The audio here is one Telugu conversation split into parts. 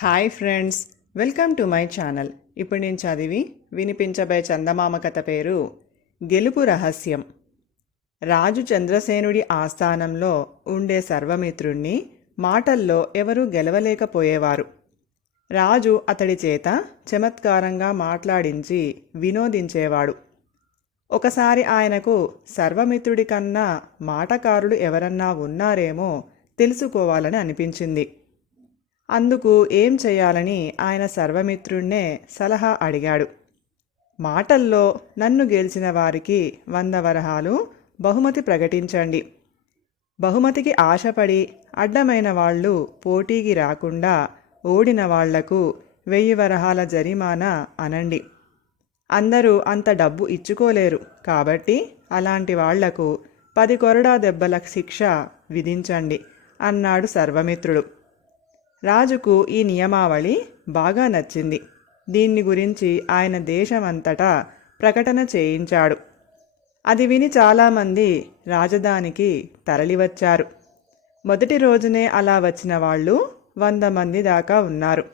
Hi friends, welcome to my channel. ఇప్పుడు నేను చదివి వినిపించబోయే చందమామ కథ పేరు గెలుపు రహస్యం. రాజు చంద్రసేనుడి ఆస్థానంలో ఉండే సర్వమిత్రుణ్ణి మాటల్లో ఎవరూ గెలవలేకపోయేవారు. రాజు అతడి చేత చమత్కారంగా మాట్లాడించి వినోదించేవాడు. ఒకసారి ఆయనకు సర్వమిత్రుడి కన్నా మాటకారుడు ఎవరన్నా ఉన్నారేమో తెలుసుకోవాలని అనిపించింది. అందుకు ఏం చేయాలని ఆయన సర్వమిత్రుణ్ణే సలహా అడిగాడు. మాటల్లో నన్ను గెలిచిన వారికి 100 వరహాలు బహుమతి ప్రకటించండి. బహుమతికి ఆశపడి అడ్డమైన వాళ్ళు పోటీకి రాకుండా ఓడిన వాళ్లకు 1000 వరహాల జరిమానా అనండి. అందరూ అంత డబ్బు ఇచ్చుకోలేరు కాబట్టి అలాంటి వాళ్లకు 10 కొరడా దెబ్బల శిక్ష విధించండి అన్నాడు సర్వమిత్రుడు. రాజుకు ఈ నియమావళి బాగా నచ్చింది. దీన్ని గురించి ఆయన దేశమంతటా ప్రకటన చేయించాడు. అది విని చాలామంది రాజధానికి తరలివచ్చారు. మొదటి రోజునే అలా వచ్చిన వాళ్ళు 100 మంది దాకా ఉన్నారు.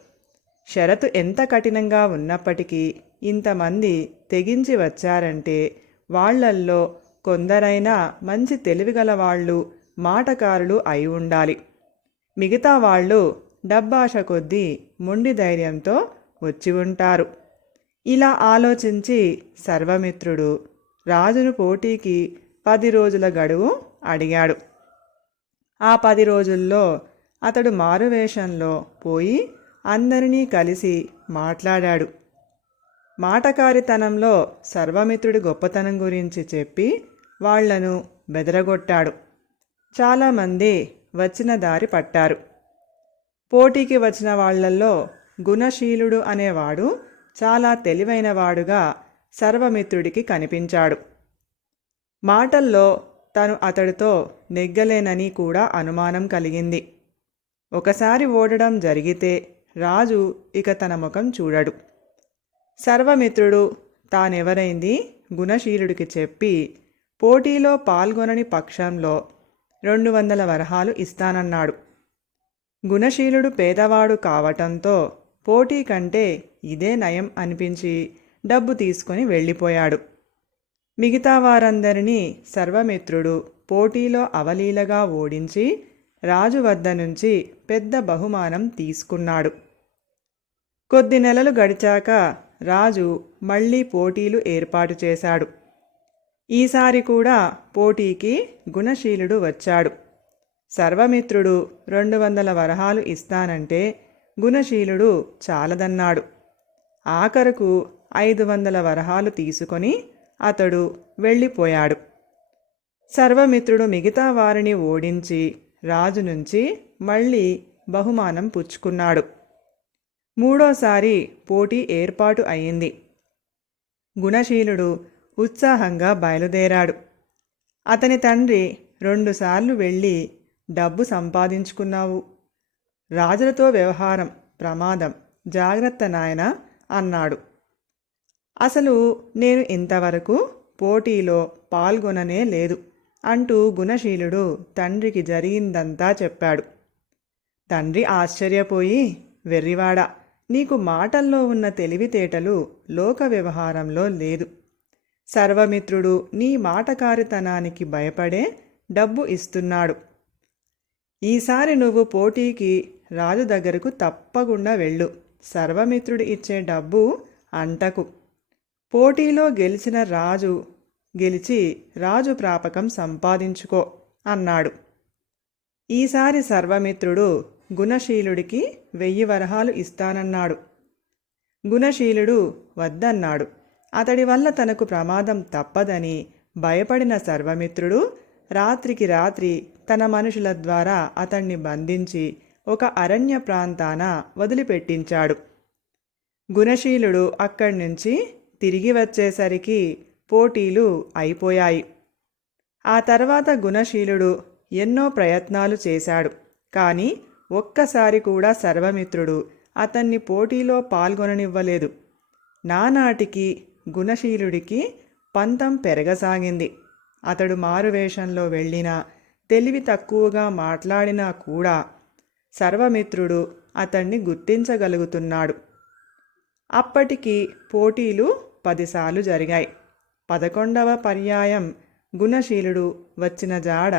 షరతు ఎంత కఠినంగా ఉన్నప్పటికీ ఇంతమంది తెగించి వచ్చారంటే వాళ్లల్లో కొందరైనా మంచి తెలివిగల వాళ్ళు, మాటకారులు అయి ఉండాలి. మిగతా వాళ్ళు డబ్బాశ కొద్దీ మొండి ధైర్యంతో వచ్చి ఉంటారు. ఇలా ఆలోచించి సర్వమిత్రుడు రాజును పోటీకి 10 రోజుల గడువు అడిగాడు. ఆ 10 రోజుల్లో అతడు మారువేషంలో పోయి అందరినీ కలిసి మాట్లాడాడు. మాటకారితనంలో సర్వమిత్రుడి గొప్పతనం గురించి చెప్పి వాళ్లను బెదరగొట్టాడు. చాలామంది వచ్చిన దారి పట్టారు. పోటీకి వచ్చిన వాళ్లల్లో గుణశీలుడు అనేవాడు చాలా తెలివైనవాడుగా సర్వమిత్రుడికి కనిపించాడు. మాటల్లో తను అతడితో నెగ్గలేనని కూడా అనుమానం కలిగింది. ఒకసారి ఓడడం జరిగితే రాజు ఇక తన ముఖం చూడడు. సర్వమిత్రుడు తానెవరైంది గుణశీలుడికి చెప్పి పోటీలో పాల్గొనని పక్షంలో 200 వరహాలు ఇస్తానన్నాడు. గుణశీలుడు పేదవాడు కావటంతో పోటీ కంటే ఇదే నయం అనిపించి డబ్బు తీసుకొని వెళ్ళిపోయాడు. మిగతా వారందరినీ సర్వమిత్రుడు పోటీలో అవలీలగా ఓడించి రాజు వద్ద నుంచి పెద్ద బహుమానం తీసుకున్నాడు. కొద్ది నెలలు గడిచాక రాజు మళ్లీ పోటీలు ఏర్పాటు చేశాడు. ఈసారి కూడా పోటీకి గుణశీలుడు వచ్చాడు. సర్వమిత్రుడు 200 వరహాలు ఇస్తానంటే గుణశీలుడు చాలదన్నాడు. ఆఖరకు 500 వరహాలు తీసుకొని అతడు వెళ్ళిపోయాడు. సర్వమిత్రుడు మిగతా వారిని ఓడించి రాజు నుంచి మళ్ళీ బహుమానం పుచ్చుకున్నాడు. మూడోసారి పోటీ ఏర్పాటు అయింది. గుణశీలుడు ఉత్సాహంగా బయలుదేరాడు. అతని తండ్రి 2 సార్లు వెళ్ళి డబ్బు సంపాదించుకున్నావు. రాజులతో వ్యవహారం ప్రమాదం, జాగ్రత్త నాయనా అన్నాడు. అసలు నేను ఇంతవరకు పోటీలో పాల్గొననే లేదు అంటూ గుణశీలుడు తండ్రికి జరిగిందంతా చెప్పాడు. తండ్రి ఆశ్చర్యపోయి, వెర్రివాడా, నీకు మాటల్లో ఉన్న తెలివితేటలు లోక వ్యవహారంలో లేదు. సర్వమిత్రుడు నీ మాటకారితనానికి భయపడే డబ్బు ఇస్తున్నాడు. ఈసారి నువ్వు పోటీకి రాజు దగ్గరకు తప్పకుండా వెళ్ళు. సర్వమిత్రుడు ఇచ్చే డబ్బు అంటకు. పోటీలో గెలిచి రాజు ప్రాపకం సంపాదించుకో అన్నాడు. ఈసారి సర్వమిత్రుడు గుణశీలుడికి 1000 వరహాలు ఇస్తానన్నాడు. గుణశీలుడు వద్దన్నాడు. అతడి వల్ల తనకు ప్రమాదం తప్పదని భయపడిన సర్వమిత్రుడు రాత్రికి రాత్రి తన మనుషుల ద్వారా అతన్ని బంధించి ఒక అరణ్య ప్రాంతాన వదిలిపెట్టించాడు. గుణశీలుడు అక్కడి నుంచి తిరిగి వచ్చేసరికి పోటీలు అయిపోయాయి. ఆ తర్వాత గుణశీలుడు ఎన్నో ప్రయత్నాలు చేశాడు. కానీ ఒక్కసారి కూడా సర్వమిత్రుడు అతన్ని పోటీలో పాల్గొననివ్వలేదు. నానాటికి గుణశీలుడికి పంతం పెరగసాగింది. అతడు మారువేషంలో వెళ్ళినా, తెలివి తక్కువగా మాట్లాడినా కూడా సర్వమిత్రుడు అతన్ని గుర్తించగలుగుతున్నాడు. అప్పటికి పోటీలు 10 సార్లు జరిగాయి. 11వ పర్యాయం గుణశీలుడు వచ్చిన జాడ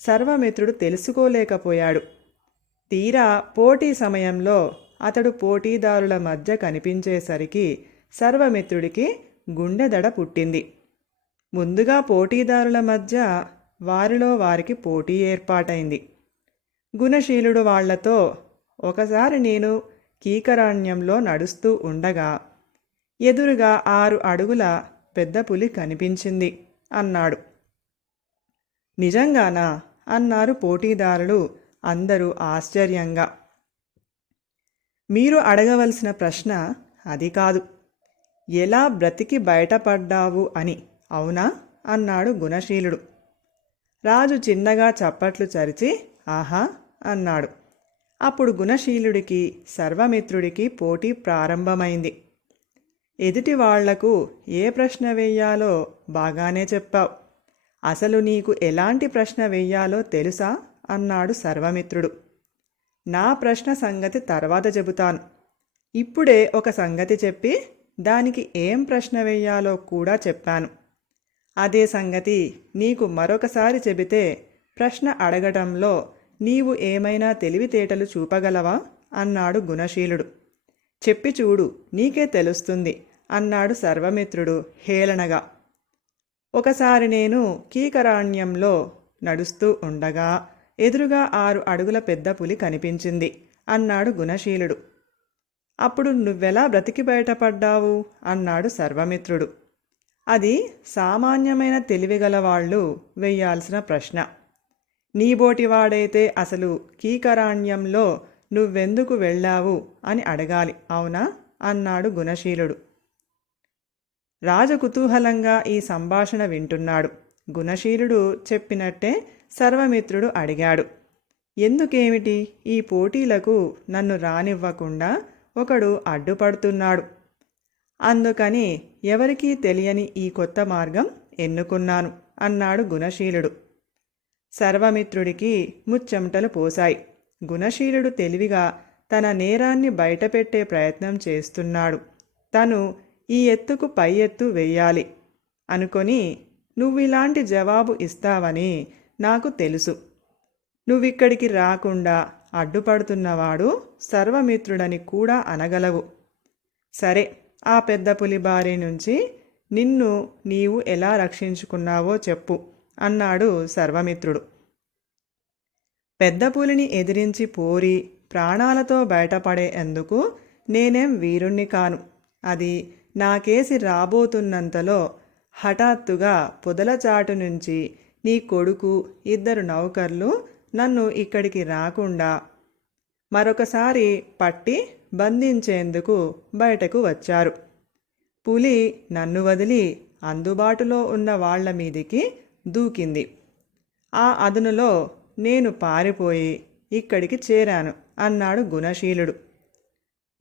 సర్వమిత్రుడు తెలుసుకోలేకపోయాడు. తీరా పోటీ సమయంలో అతడు పోటీదారుల మధ్య కనిపించేసరికి సర్వమిత్రుడికి గుండెదడ పుట్టింది. ముందుగా పోటీదారుల మధ్య వారిలో వారికి పోటీ ఏర్పాటైంది. గుణశీలుడు వాళ్లతో, ఒకసారి నేను కీకరాణ్యంలో నడుస్తూ ఉండగా ఎదురుగా 6 అడుగుల పెద్ద పులి కనిపించింది అన్నాడు. నిజంగానా అన్నారు పోటీదారులు అందరూ ఆశ్చర్యంగా. మీరు అడగవలసిన ప్రశ్న అది కాదు, ఎలా బ్రతికి బయటపడ్డావు అని, అవునా అన్నాడు గుణశీలుడు. రాజు చిన్నగా చప్పట్లు చరిచి ఆహా అన్నాడు. అప్పుడు గుణశీలుడికి సర్వమిత్రుడికి పోటీ ప్రారంభమైంది. ఎదుటి వాళ్లకు ఏ ప్రశ్న వెయ్యాలో బాగానే చెప్పావు, అసలు నీకు ఎలాంటి ప్రశ్న వెయ్యాలో తెలుసా అన్నాడు సర్వమిత్రుడు. నా ప్రశ్న సంగతి తర్వాత చెబుతాను, ఇప్పుడే ఒక సంగతి చెప్పి దానికి ఏం ప్రశ్న వెయ్యాలో కూడా చెప్పాను. అదే సంగతి నీకు మరొకసారి చెబితే ప్రశ్న అడగటంలో నీవు ఏమైనా తెలివితేటలు చూపగలవా అన్నాడు గుణశీలుడు. చెప్పి చూడు, నీకే తెలుస్తుంది అన్నాడు సర్వమిత్రుడు హేళనగా. ఒకసారి నేను కీకరాణ్యంలో నడుస్తూ ఉండగా ఎదురుగా 6 అడుగుల పెద్ద పులి కనిపించింది అన్నాడు గుణశీలుడు. అప్పుడు నువ్వెలా బ్రతికి బయటపడ్డావు అన్నాడు సర్వమిత్రుడు. అది సామాన్యమైన తెలివిగలవాళ్ళు వెయ్యాల్సిన ప్రశ్న. నీబోటివాడైతే అసలు కీకరాణ్యంలో నువ్వెందుకు వెళ్ళావు అని అడగాలి, అవునా అన్నాడు గుణశీలుడు. రాజు కుతూహలంగా ఈ సంభాషణ వింటున్నాడు. గుణశీలుడు చెప్పినట్టే సర్వమిత్రుడు అడిగాడు. ఎందుకేమిటి, ఈ పోటీలకు నన్ను రానివ్వకుండా ఒకడు అడ్డుపడుతున్నాడు. అందుకని ఎవరికీ తెలియని ఈ కొత్త మార్గం ఎన్నుకున్నాను అన్నాడు గుణశీలుడు. సర్వమిత్రుడికి ముచ్చెమటలు పోశాయి. గుణశీలుడు తెలివిగా తన నేరాన్ని బయటపెట్టే ప్రయత్నం చేస్తున్నాడు. తను ఈ ఎత్తుకు పై ఎత్తు వెయ్యాలి అనుకొని, నువ్విలాంటి జవాబు ఇస్తావని నాకు తెలుసు, నువ్విక్కడికి రాకుండా అడ్డుపడుతున్నవాడు సర్వమిత్రుడని కూడా అనగలవు. సరే, ఆ పెద్ద పులి బారి నుంచి నిన్ను నీవు ఎలా రక్షించుకున్నావో చెప్పు అన్నాడు సర్వమిత్రుడు. పెద్ద పులిని ఎదిరించి పోరి ప్రాణాలతో బయటపడేందుకు నేనేం వీరుణ్ణి కాను. అది నాకేసి రాబోతున్నంతలో హఠాత్తుగా పొదలచాటు నుంచి నీ కొడుకు 2 నౌకర్లు నన్ను ఇక్కడికి రాకుండా మరొకసారి పట్టి బంధించేందుకు బయటకు వచ్చారు. పులి నన్ను వదిలి అందుబాటులో ఉన్న వాళ్ల మీదికి దూకింది. ఆ అదునులో నేను పారిపోయి ఇక్కడికి చేరాను అన్నాడు గుణశీలుడు.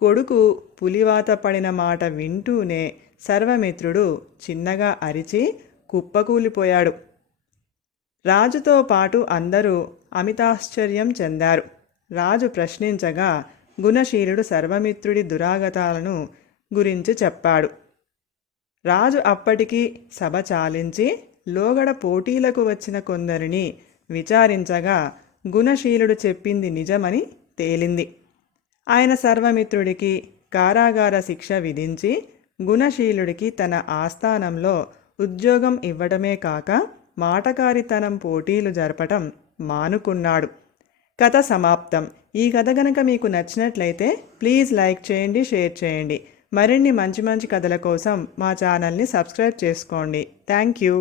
కొడుకు పులివాత పడిన మాట వింటూనే సర్వమిత్రుడు చిన్నగా అరిచి కుప్పకూలిపోయాడు. రాజుతో పాటు అందరూ అమితాశ్చర్యం చెందారు. రాజు ప్రశ్నించగా గుణశీలుడు సర్వమిత్రుడి దురాగతాలను గురించి చెప్పాడు. రాజు అప్పటికి సభ చాలించి లోగడ పోటీలకు వచ్చిన కొందరిని విచారించగా గుణశీలుడు చెప్పింది నిజమని తేలింది. ఆయన సర్వమిత్రుడికి కారాగార శిక్ష విధించి గుణశీలుడికి తన ఆస్థానంలో ఉద్యోగం ఇవ్వడమే కాక మాటకారితనం పోటీలు జరపటం మానుకున్నాడు. కథ సమాప్తం. ఈ కథ గనక మీకు నచ్చినట్లయితే ప్లీజ్ లైక్ చేయండి, షేర్ చేయండి. మరిన్ని మంచి మంచి కథల కోసం మా ఛానల్ని సబ్స్క్రైబ్ చేసుకోండి. Thank you.